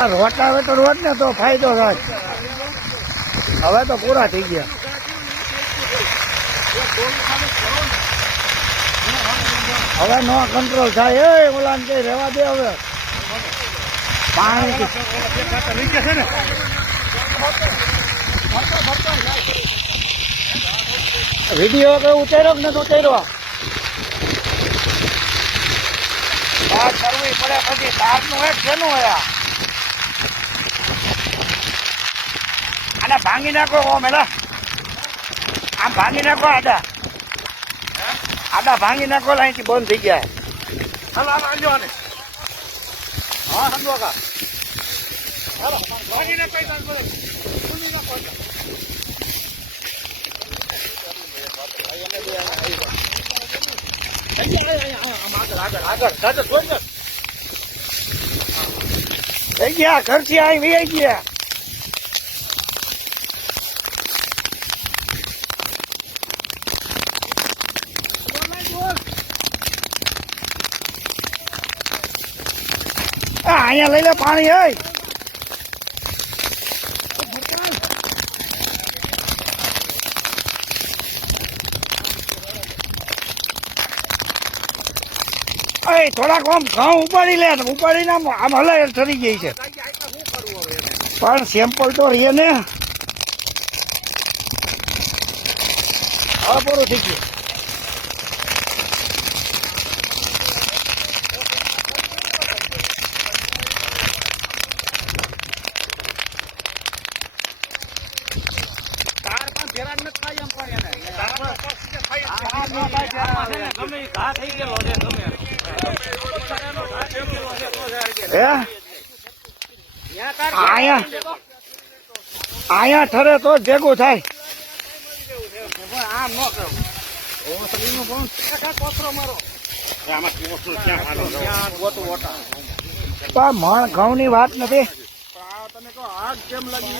આ તો રોટ ને તો ફાયદો થાય. હવે તો પૂરા થઈ ગયા. હવે નો કંટ્રોલ થાય. એ ઓલાને કઈ રહેવા દે હવે. પાણી. વીડિયો કે ઉતાર્યો કે નથી ઉતાર્યો? વાત કરવી પડે પછી. તારનું એક જેનું હોય આ? આને ભાંગી નાખો ઓ એલા આમ ભાંગી નાખો આડા. આડા ભાંગી નાખો અહીંથી બંધ થઈ ગયા હાલો હાલો આંજો આને. હા સમજો કા હાલો. ભાગીને કઈ દાન બોલે સુની ના પડતા આગળ આગળ આગળ થઈ ગયા, ઘરથી આવી ગયા આ અહીંયા લઈ લે પાણી, હે. થોડાક આમ ઘઉં ઉપાડી લે ઉપાડીને આમ આમ હલાય ઠરી ગઈ છે. પણ સેમ્પલ તો રહીએ ને. હા, પૂરું થઈ ગયું. અહીંયા ઠરે તો ભેગું થાય. આમ ન કરો કોથરો મારો મણ ઘઉં ની વાત નથી. તને કહો આગ કેમ લાગી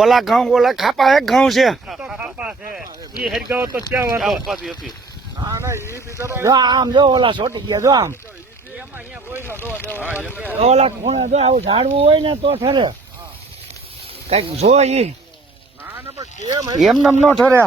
ઓલા ઘઉં, ઓલા ખાપા એક ઘઉં છે. આમ જો, ઓલા છોટી ગયા, જો આમ. ઓલા ખૂણે જો આવું ઝાડવું હોય ને તો ઠરે. કંઈક જો ઈ. એમ નમ પણ કેમ એમ નો ઠરે.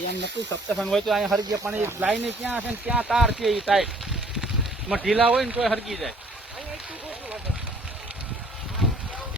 એમ નતું સપ્તસંગ હોય તો અહીંયા હરગી પણ એ લાઈને ક્યાં છે ને ક્યાં તાર છે એ ટાઈટમાં ઢીલા હોય ને તોય હરગી જાય.